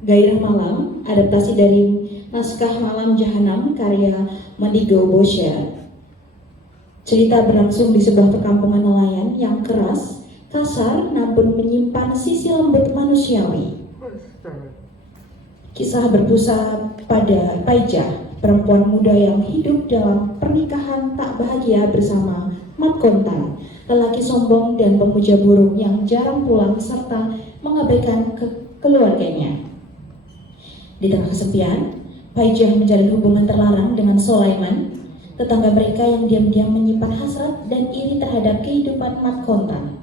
Gairah Malam, adaptasi dari naskah Malam Jahanam karya Mandigo Bosher. Cerita berlangsung di sebuah perkampungan nelayan yang keras, kasar, namun menyimpan sisi lembut manusiawi. Kisah berpusat pada Paijah, perempuan muda yang hidup dalam pernikahan tak bahagia bersama Mat Kontan, lelaki sombong dan pemuja burung yang jarang pulang serta mengabaikan keluarganya. Di tengah kesepian, Paijah menjalin hubungan terlarang dengan Sulaiman, tetangga mereka yang diam-diam menyimpan hasrat dan iri terhadap kehidupan Mat Kontan.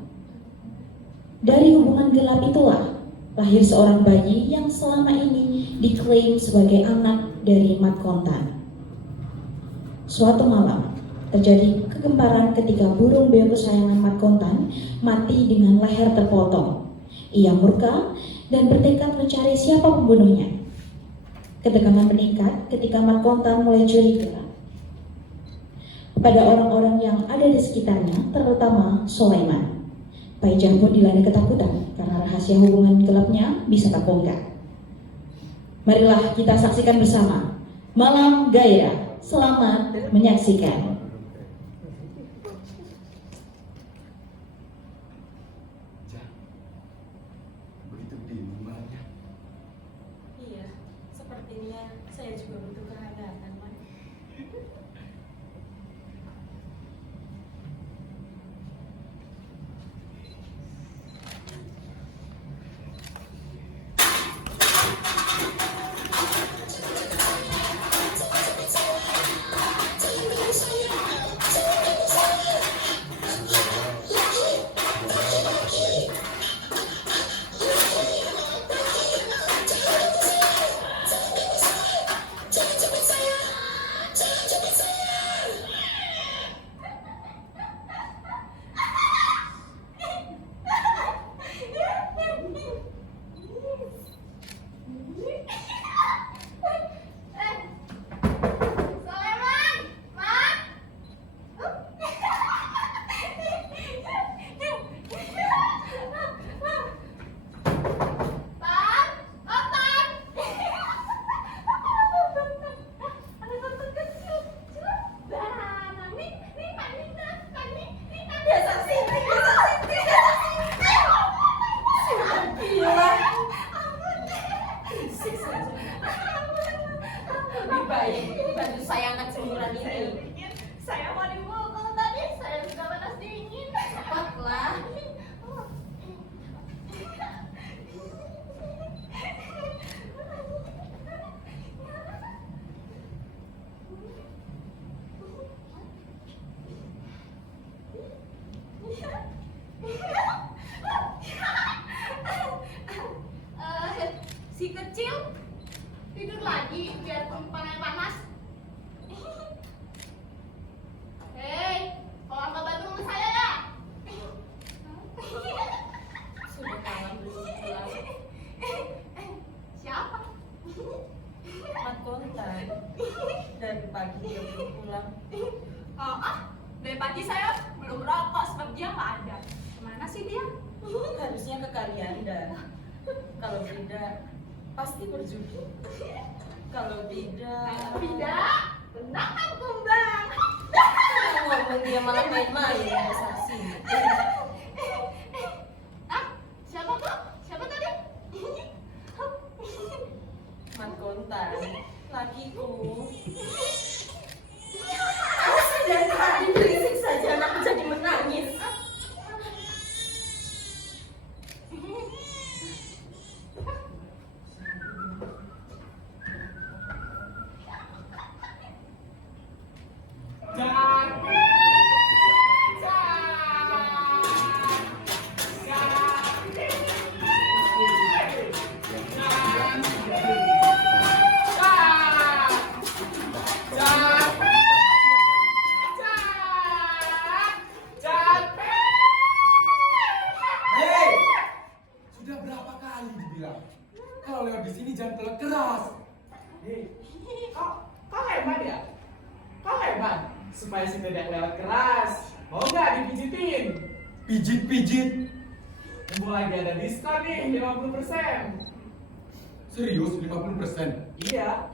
Dari hubungan gelap itulah lahir seorang bayi yang selama ini diklaim sebagai anak dari Mat Kontan. Suatu malam, terjadi kegemparan ketika burung beo kesayangan Mat Kontan mati dengan leher terpotong. Ia murka dan bertekad mencari siapa pembunuhnya. Ketegangan meningkat ketika Mat Kontan mulai curiga pada orang-orang yang ada di sekitarnya, terutama Sulaiman. Paijah pun dilanda ketakutan karena rahasia hubungan gelapnya bisa terbongkar. Marilah kita saksikan bersama Malam Gairah. Selamat menyaksikan. Begitu bingung banget. Iya, sepertinya saya juga butuh kehangatan, Man. Lebih baik baju saya angkat semburan ini. Saya mau dipukul tadi, saya sudah panas dingin. Cepatlah. Si kecil tidur lagi biar kepalanya panas. Hei, mau angkat baju sama saya ya? Sudah malam belum pulang. Siapa? Mat Kontan. Dari pagi dia belum pulang. Dari pagi saya belum rokok sebab dia nggak ada. Kemana sih dia? Harusnya ke Kalianda. Kalau tidak, pasti berjudi. Kalau tidak, Tenang kumbang. ngomong dia malah main-main ya saksi. Siapa tuh? Siapa tadi? Mat Kontan, lakiku. Dari tadi berisik saja anak jadi menangis. Hei, sudah berapa kali dibilang kalau lewat di sini jangan terlalu keras. Hei, kau hebat ya? Kau hebat supaya si tidak lewat keras. Mau nggak dipijitin? Pijit-pijit. Mumpung lagi ada diskon nih 50%. Serius 50%? Iya.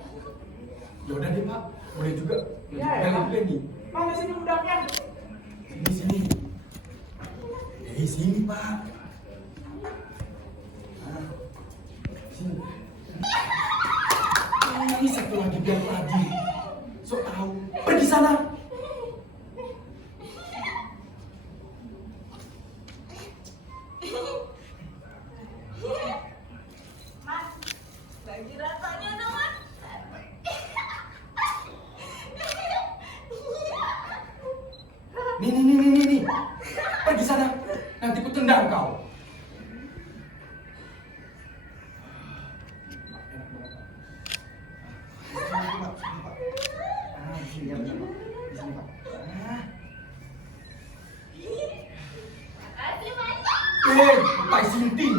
Yaudah deh Pak, boleh juga. Iya, ya, Pak. Nih. Mana sini udangnya? Sini. Sini Pak. Nah, sini. Ini satu lagi biar lagi. So tahu. Pergi sana. Mas, bagi rasanya dong, Mas. Nih. Pergi sana. Nanti ku tendang kau. Makasih, Mas. Tai sinting.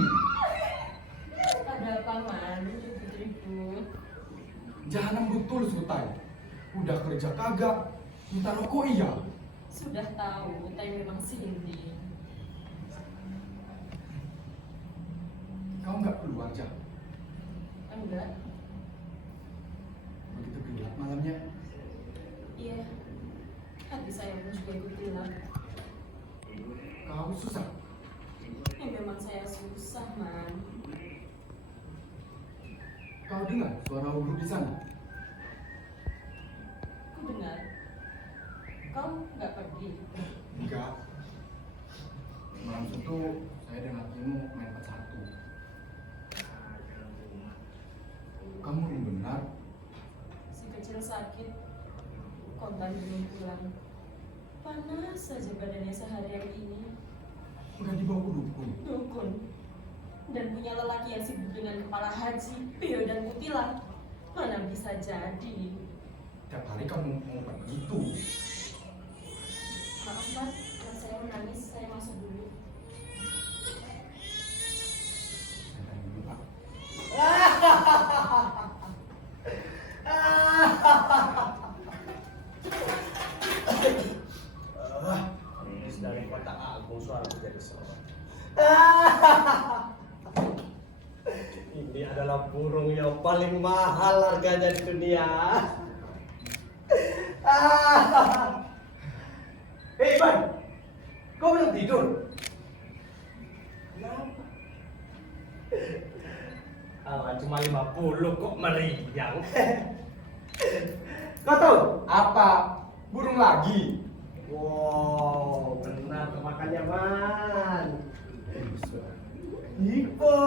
Ada apa man? Ribut-ribut. Jangan betul Sutai. Udah kerja kagak. Minta rokok iya. Sudah tahu, Utai memang Cindy. Kau nggak keluar aja. Enggak. Begitu gelap malamnya. Iya. Hati saya pun juga ikut hilang. Kau susah. Ya memang saya susah man. Kau dengar suara urut di sana? Ku dengar. Kau nggak pergi. Enggak. Malam itu saya dan lakimu main pecat. Kamu yang benar. Si kecil sakit. Kontan belum pulang. Panas saja badannya seharian ini. Enggak dibawa ke dukun. Dukun. Dan punya lelaki yang sibuk dengan kepala haji, Pio dan Mutilah. Mana bisa jadi? Tiap hari kamu mau begitu. Maaf Mat, kalau saya menangis, saya masuk dulu. Saya tanya dulu Pak. Ini dari kota Agung suara jadi seorang. Ini adalah burung yang paling mahal harganya di dunia. Hei Ivan, kau belum tidur? Kenapa? Cuma 50 kok meriang. Kau tahu? Apa? Burung lagi? Wow, benar kemakannya man. Hippo.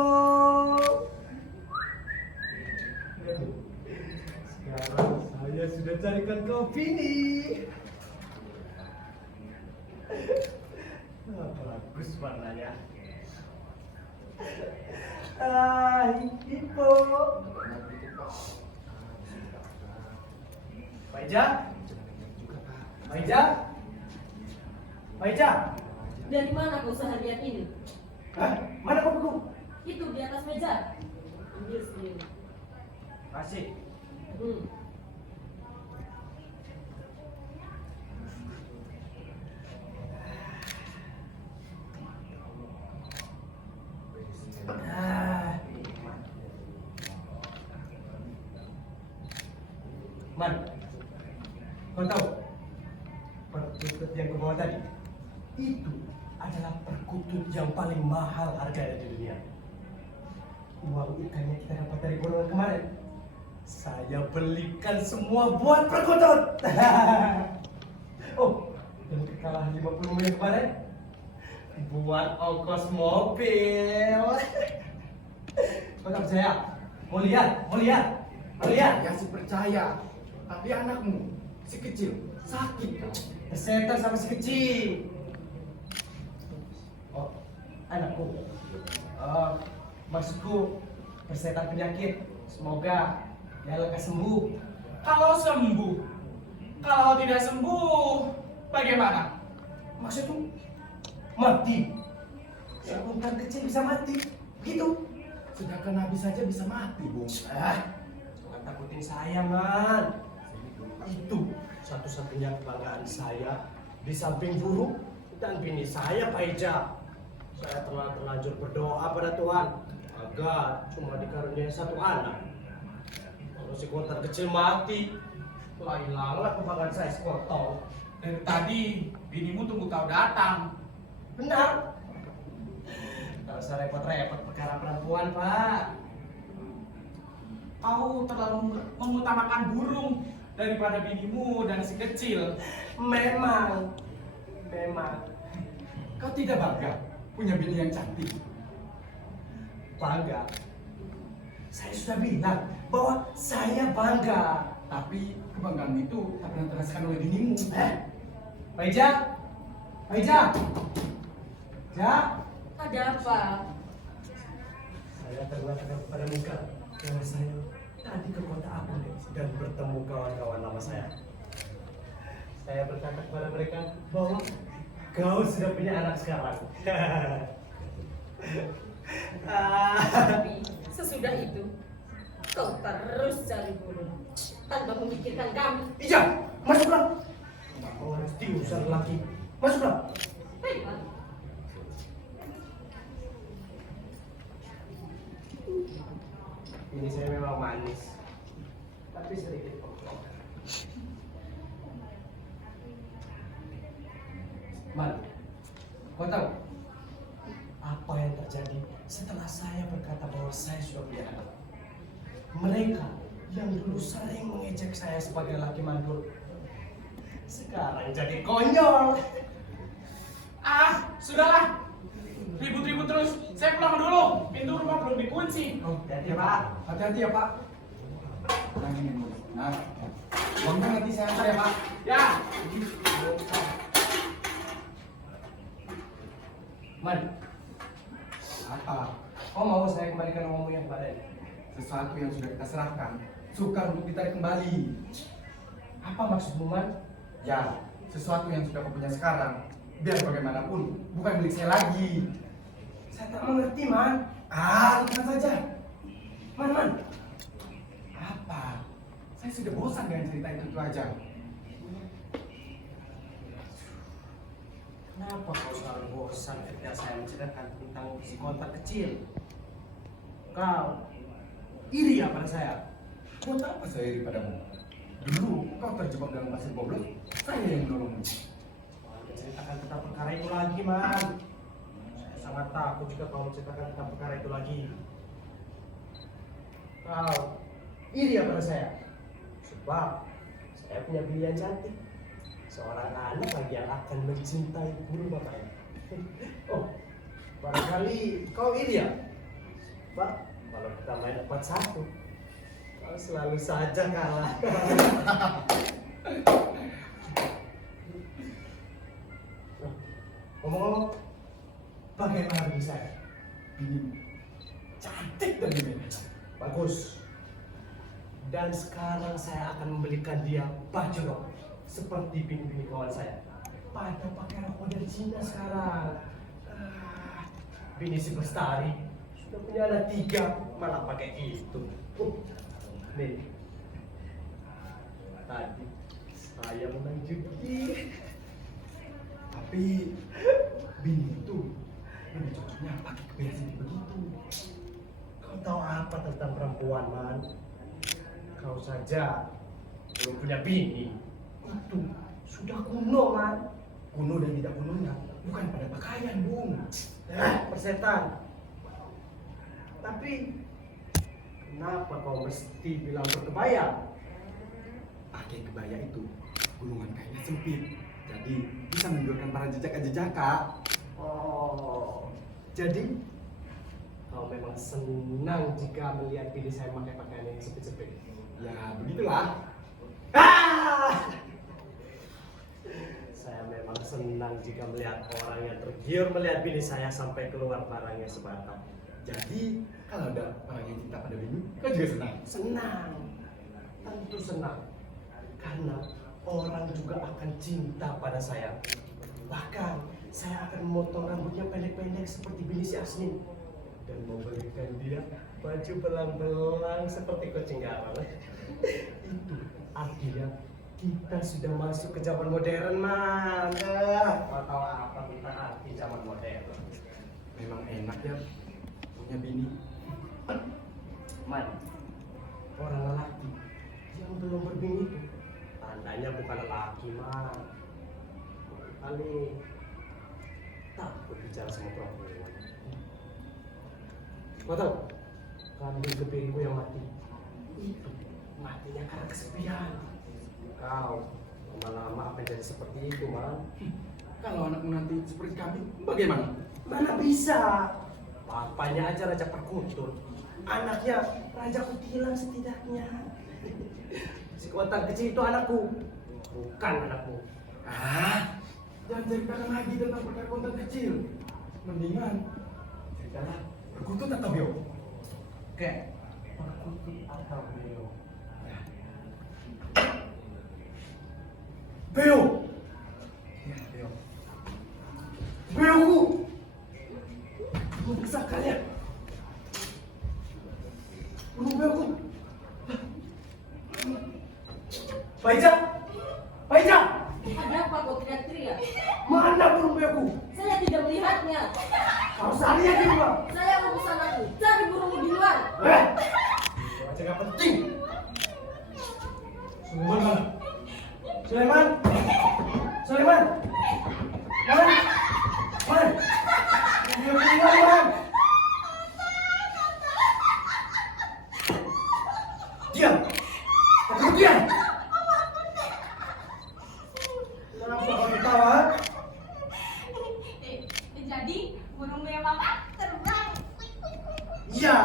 Sekarang saya sudah carikan kopi nih. Bagus warnanya. Hippo. Pak Ija? Pak Ija? Pak Ija? Dari mana kau seharian ini? Hah? Mana kopiku? Itu di atas meja. Ambil sendiri. Kasih. Man, kau tahu perkutut yang kau bawa tadi? Itu adalah perkutut yang paling mahal harganya di dunia. Uang ikannya kita dapat dari bulan kemarin. Saya belikan semua buat perkutut. Oh, dan kekalahan 50 miliar kemarin buat ongkos mobil. Kau tak percaya? Mau lihat? Ya sih percaya. Tapi anakmu, si kecil, sakit kan? Setan sama si kecil. Oh, anakku. Maksudku persetan penyakit. Semoga dia lekas sembuh. Kalau sembuh, kalau tidak sembuh, bagaimana? Maksudku mati. Seuntan kecil bisa mati. Gitu. Sedangkan Nabi saja bisa mati, Bung. Jangan takutin saya, man. Itu satu-satunya kebanggaan saya di samping burung dan bini saya, Pak Ija. Saya telah terlanjur berdoa pada Tuhan Bangga cuma dikaruniai satu anak. Kalau si Kontan kecil mati, lah hilanglah kebanggaan saya sekotong. Dari tadi binimu tunggu kau datang. Benar. Gak usah repot-repot perkara perempuan, Pak. Kau terlalu mengutamakan burung daripada binimu dan si kecil. Memang. Kau tidak bangga punya bini yang cantik? Bangga. Saya sudah bilang bahwa saya bangga. Tapi kebanggaan itu tak pernah terasakan oleh binimu. Meja. Ja. Ada apa? Saya ternyata pada muka bahwa saya tadi ke kota Abu dan bertemu kawan-kawan lama saya. Saya berkata kepada mereka bahwa kau sudah punya anak sekarang. Tapi sesudah itu kau terus cari burung tanpa memikirkan kami. Iya, masuklah. Kau harus diusir lagi. Masuklah. Baiklah. Ini saya memang manis, tapi sedikit pokok. Man, kau tahu apa yang terjadi setelah saya berkata bahwa saya sudah punya anak? Mereka yang dulu sering mengejek saya sebagai laki mandul, sekarang jadi konyol. Sudahlah. Ribut-ribut terus. Saya pulang dulu. Pintu rumah belum dikunci. Oh, hati-hati ya, Pak. Hati-hati ya, Pak. Nah, uangnya nanti saya antar ya, Pak. Ya. Man, Apa? kau mau saya kembalikan uangmu yang kemarin? Sesuatu yang sudah kita serahkan, sukar untuk ditarik kembali. Apa maksudmu, Man? Ya, sesuatu yang sudah kau punya sekarang, biar bagaimanapun bukan milik saya lagi. Saya tak mengerti, Man. Tenang saja. Man. Apa? Saya sudah bosan dengan cerita itu aja. Kenapa kau selalu bosan ketika saya menceritakan tentang si kontak kecil? Kau iri ya pada saya? Buat apa saya iri padamu? Dulu kau terjebak dalam pasir goblok, saya yang menolongmu. Jangan menceritakan tentang perkara itu lagi, Man. Saya sangat takut jika kau menceritakan tentang perkara itu lagi. Kau iri ya pada saya? Sebab saya punya bini yang cantik. Seorang anak lagi yang akan mencintai guru bapaknya. Oh, barangkali kau iri ya? Sebab kalau kita main 4-1, kau selalu saja kalah. Ngomong-ngomong, bagaimana bini saya? Bini cantik dan bini. Bagus. Dan sekarang saya akan membelikan dia baju rok seperti bini-bini kawan saya. Pada pakai rok model Cina sekarang. Bini si Bestari sudah punya anak 3, malah pakai itu. Nih, tadi saya menang judi. Tapi bini itu lebih cocoknya pakai kebaya seperti begitu. Kau tahu apa tentang perempuan, Man? Kau saja belum punya bini. Itu sudah kuno, Man. Kuno dan tidak kunonya bukan pada pakaian, Bung. Persetan. Tapi kenapa kau mesti bilang berkebaya? Pakai kebaya itu gulungan kainnya sempit, jadi bisa menunjukkan para jejaka-jejaka. Oh, jadi kau memang senang jika melihat bini saya memakai pakaian yang sempit-sempit. Ya begitulah. Saya memang senang jika melihat orang yang tergiur melihat bini saya sampai keluar barangnya sebatang. Jadi kalau ada orang yang cinta pada bini, kau juga senang. Senang, tentu senang, karena orang juga akan cinta pada saya. Bahkan saya akan memotong rambutnya pendek-pendek seperti bini si Asmin dan memberikan dia baju belang-belang seperti kucing garang. Itu artinya kita sudah masuk ke zaman modern, Man. Kau tahu apa tentang arti zaman modern? Memang enak ya punya bini. Man, orang lelaki yang belum berbini itu tandanya bukan lelaki, man. Kali takut bicara sama perempuan. Kau tahu, kambing kepingku yang mati itu matinya karena kesepian. Kau lama-lama akan jadi seperti itu, man. Kalau anakmu nanti seperti kami, bagaimana? Mana bisa? Bapaknya aja raja perkutut, anaknya raja kutilang setidaknya. Si Kontang kecil itu anakku, bukan anakmu. Ah, jangan ceritakan lagi tentang perkara konten kecil. Mendingan ceritalah perkutut atau bio. Oke, perkutut atau beo? Beo. Ya, beo. Beoku. Bisa kalian? Beoku. Paija, Paija, Ada apa kau teriak-teriak? mana burung beoku? Saya tidak melihatnya. Kau seharian di rumah. Saya urusan aku. Cari burungmu di luar. Baca nggak penting. Sulaiman mana? Sulaiman, Sulaiman, man, man, dia keluar, man. Diam, kamu diam. Kenapa kau ketawa? Jadi burungmu yang mama terbang. Iya.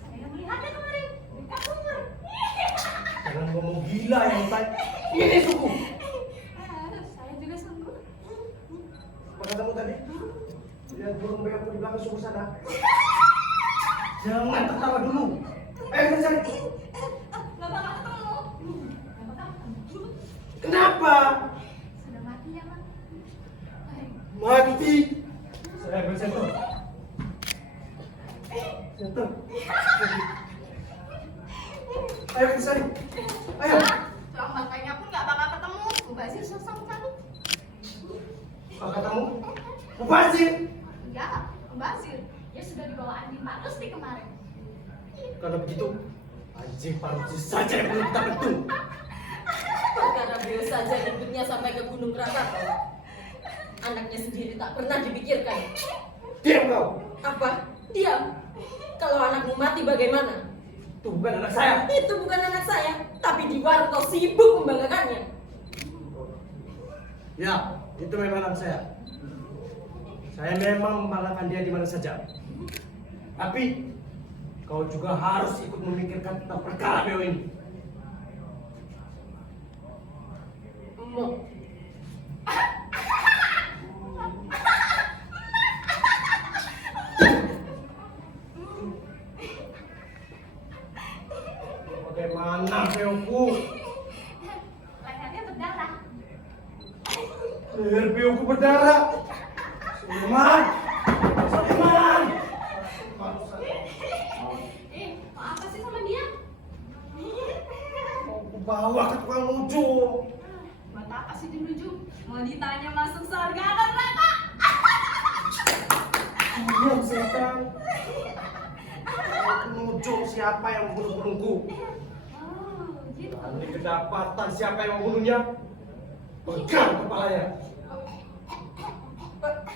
Saya melihatnya kemarin di kasur. Jangan ngomong gila yang baik. Ini suku. Saya juga sungguh. Apa katamu tadi? Lihat burung beok di belakang suku sana. Jangan tertawa dulu. Ayo kita cari. Nggak bakal ketemu. Nggak bakal ketemu. Kenapa? Sudah mati ya, Mak? Mati. Saya bersentuh. Sentuh. Ayo kita cari. Ayo. Tuang bangkainya pun nggak bakal ketemu. Mubazir susah cari. Apa katamu? Mubazir. Iya, Mubazir. Dia sudah dibawa Andi Pak Rusdi kemarin. Kalau begitu, anjing Parusi saja yang perlu kita bentuk. Perkara beliau saja ributnya sampai ke Gunung Krakatau. Anaknya sendiri tak pernah dipikirkan. Diam kau. Apa? Diam. Kalau anakmu mati bagaimana? Itu bukan anak saya. Itu bukan anak saya, tapi di warung kau sibuk membanggakannya. Ya, itu memang anak saya. Saya memang membanggakan dia di mana saja. Tapi kau juga harus ikut memikirkan tentang perkara Beo ini. Mau. Bagaimana Beoku? Lehernya berdarah. Leher Beoku berdarah. Sulaiman! Sulaiman! Mau apa sih sama dia? Mau kubawa ke tukang ujung. Buat apa sih dinuju? Mau ditanya masuk surga atau neraka? Diam setan. Ujung siapa yang membunuh burungku? Oh, gitu. Nanti kedapatan siapa yang membunuhnya, pegang kepalanya.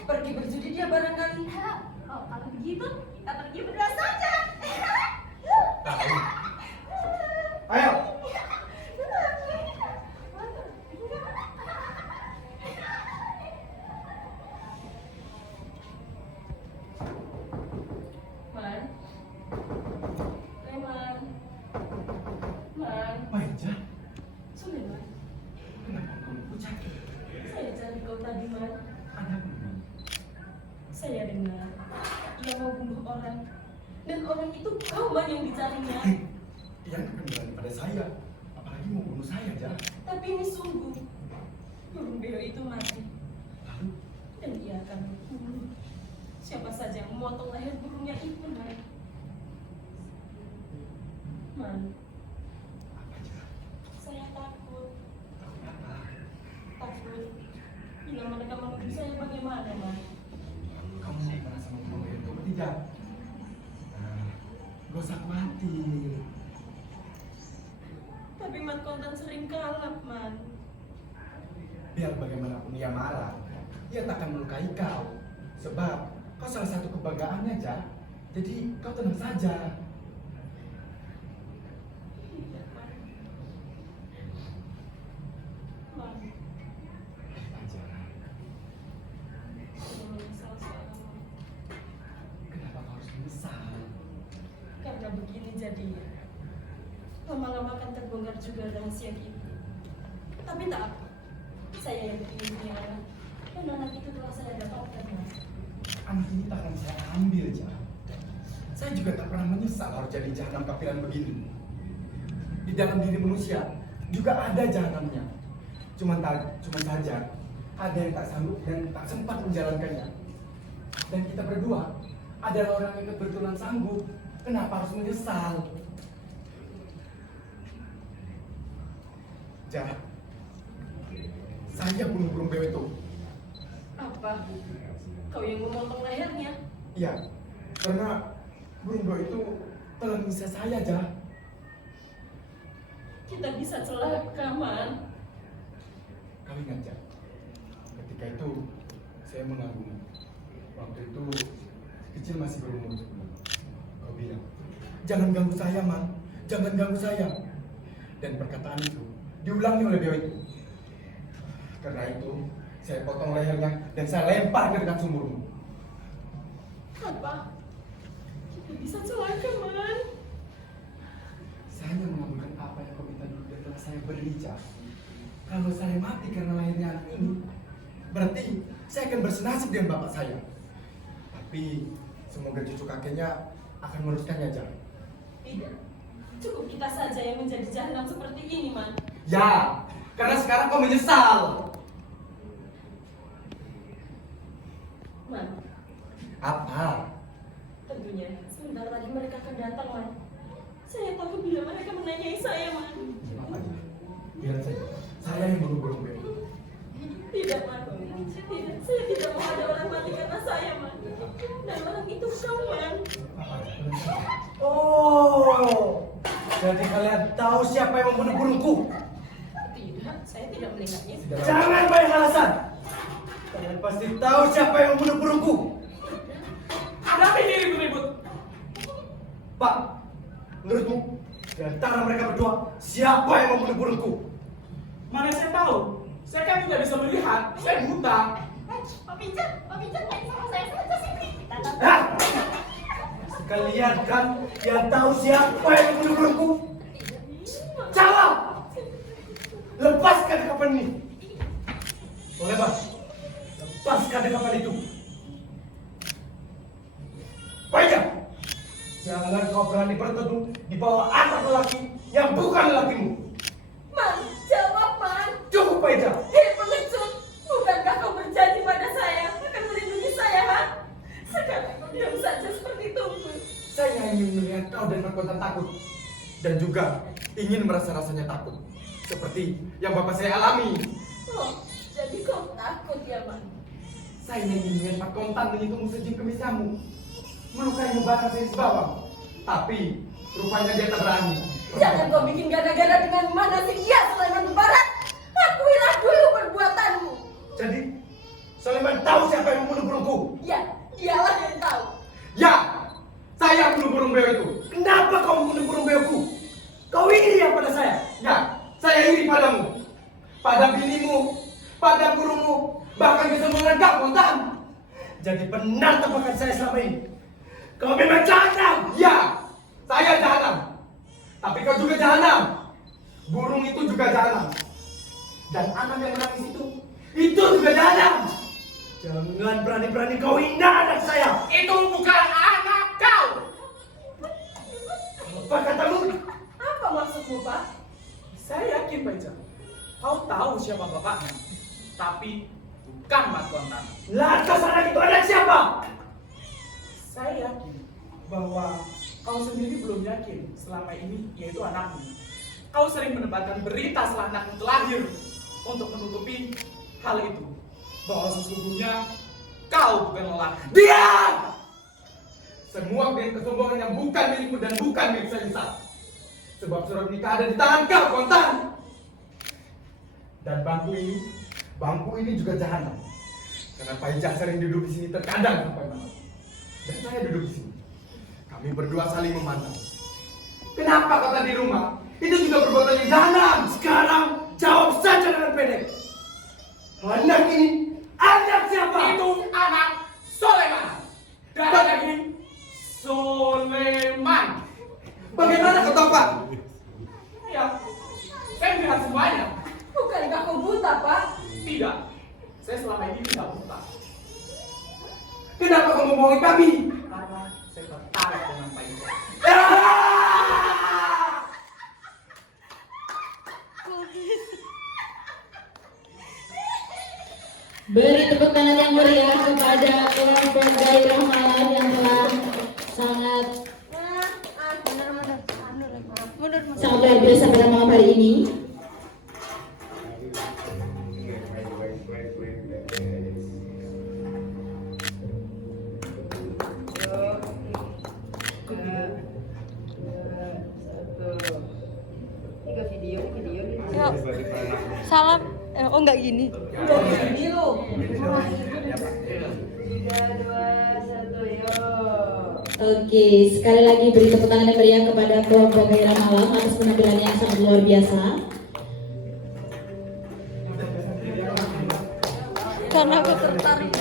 Pergi berjudi dia barangkali. Oh, kalau begitu kita pergi berdua saja. Tahu. Ayo. Man. Leman. Man. Paija, Sulaiman. kenapa kamu pucat? Saya cari kau tadi, Man. Ada apa? Saya dengar ia mau bunuh orang. Dan orang itu kau, Man, yang dicarinya. Dia akan berani pada saya. Apalagi mau bunuh saya, aja. Tapi ini sungguh. Burung beo itu mati. Lalu, Dan ia akan membunuh siapa saja yang memotong leher burungnya itu, Man. Man, apa aja? saya takut. Takut apa? Takut. Bila mereka menuduh saya bagaimana, Man? Kamu merasa membunuh itu atau tidak? Nah, usah khawatir. Tapi Mat Kontan sering kalah, Man. Biar bagaimanapun ia marah, ia tak akan melukai kau. Sebab kau salah satu kebanggaannya, Jah. Jadi kau tenang saja. Man, Aja. saya menyesal sekarang, Man. Kenapa kau harus menyesal? Karena begini jadinya. Lama-lama akan terbongkar juga rahasia kita. Tapi tak apa. Saya yang ingin punya anak. Dan anak itu telah saya dapatkan, Mas. Anak ini tak akan saya ambil, Jah. Saya juga tak pernah menyesal harus jadi jahanam kafiran begini. Di dalam diri manusia juga ada jahanamnya. Cuma saja ada yang tak sanggup dan tak sempat menjalankannya. Dan kita berdua adalah orang yang kebetulan sanggup. Kenapa harus menyesal? Jah, saya bunuh burung beo itu. Apa? Kau yang memotong lehernya? Iya, karena burung beo itu telah menyiksa saya, Jah. Kita bisa celaka, Man. Kau ingat, Jah, ketika itu saya mengagumi. Waktu itu kecil masih berumur 10. Kau bilang, jangan ganggu saya, Man. Jangan ganggu saya. Dan perkataan itu diulangi oleh beo itu. Karena itu, saya potong lehernya dan saya lempar ke dekat sumurmu. Apa? Kita bisa celaka, Man. Saya mengabulkan apa yang kau minta dulu dan telah saya beri, Jah. Kalau saya mati karena lahirnya anak ini, berarti saya akan bersenasib dengan bapak saya. Tapi semoga cucu kakeknya akan meneruskannya, Jah. Tidak. Cukup kita saja yang menjadi jahanam seperti ini, Man. Ya, karena sekarang kau menyesal. Man, Apa? tentunya sebentar lagi mereka akan datang, Man. Saya takut bila mereka menanyai saya, Man. Apa aja? Bilang saja, saya yang bunuh burung beo. Tidak, Man. Tidak, saya tidak mau ada orang mati karena saya, Man. Dan orang itu kau, Man. Apa aja? Bilang saja. Oh, jadi kalian tahu siapa yang membunuh burungku? Tidak, saya tidak melihatnya. Sudah. Jangan banyak alasan. Kalian pasti tahu siapa yang membunuh burungku. Ada apa ini ribut-ribut? Pak, menurutmu di antara mereka berdua siapa yang membunuh burungku? Mana saya tahu? Saya kan tidak bisa melihat. Saya buta. Pak Pinjam main sama saya saja sini. Kita Hah? Sekalian kan yang tahu siapa yang membunuh burungku? Jawab! Lepaskan kapan ini. Boleh, Pak? Lepaskan kapan itu. Baiklah. Jangan kau berani berteduh di bawah anak lelaki yang bukan lelakimu. Man, jawab, Man. Cukup, Baiklah. Hei pengecut, bukankah kau berjanji pada saya akan melindungi saya, Han? Sekarang kau diam saja seperti tunggu. Saya ingin melihat kau dan berkontan takut. Dan juga ingin merasa-rasanya takut. Seperti yang bapak saya alami. Oh, jadi kau takut ya, Man? Saya ingin melihat kontan menyentuhmu sejam kemisamu. Melukaimu barang saya di bawah. Tapi rupanya dia tak berani. Jangan kau bikin gara-gara dengan mana si dia Sulaiman Barat. Akuilah dulu perbuatanmu. Jadi, Sulaiman tahu siapa yang membunuh burungku? Ya, dialah yang tahu. Ya, saya bunuh burung beo itu. Kenapa kau membunuh burung beoku? Kau iri ya pada saya? Ya, saya iri padamu. Pada binimu, pada burungmu, bahkan bisa menganggap kontan. Jadi benar tebakan saya selama ini. Kau memang jahanam. Ya, saya jahanam. Tapi kau juga jahanam. Burung itu juga jahanam. Dan anak yang menangis itu juga jahanam. Jangan berani-berani kau hina anak saya. Itu bukan anak kau. Apa katamu? Apa maksudmu, Pak? Saya yakin, Pak Ijam. Kau tahu siapa bapaknya. Tapi bukan Mat Kontan. Lantas anak itu anak siapa? Saya yakin bahwa kau sendiri belum yakin selama ini yaitu anakmu. Kau sering menebarkan berita setelah anakmu terlahir untuk menutupi hal itu. Bahwa sesungguhnya kau bukan lelaki. Diam! semua dengan kesombongan yang bukan milikmu dan bukan milik Selisa. Sebab surat nikah ada di tangan kau, Kontan. Dan bangku ini juga jahanam. Karena Pak Ijah sering duduk di sini terkadang sampai malam. Dan saya duduk di sini. Kami berdua saling memandang. Kenapa kau tadi di rumah? Itu juga perbuatan yang jahanam. Sekarang jawab saja dengan pendek. Anak ini anak siapa? Itu anak Soleman. Darah daging Soleman. Bagaimana kau tahu, Pak? Ya, saya melihat semuanya. Bukankah kau buta, Pak? Tidak, saya selama ini tidak buta. Kenapa kau membohongi kami? Karena saya tertarik dengan Pak Ijah. Beri tepuk tangan yang meriah kepada kelompok Gairah Malam yang telah sangat luar biasa pada malam hari ini. Salam. Oh enggak gini. Oke, sekali lagi beri tepuk tangan yang meriah kepada kelompok Gairah Malam atas penampilan yang sangat luar biasa. Karena aku tertarik.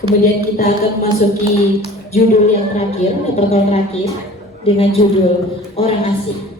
Kemudian kita akan memasuki judul yang terakhir, repertoire terakhir dengan judul Orang Asing.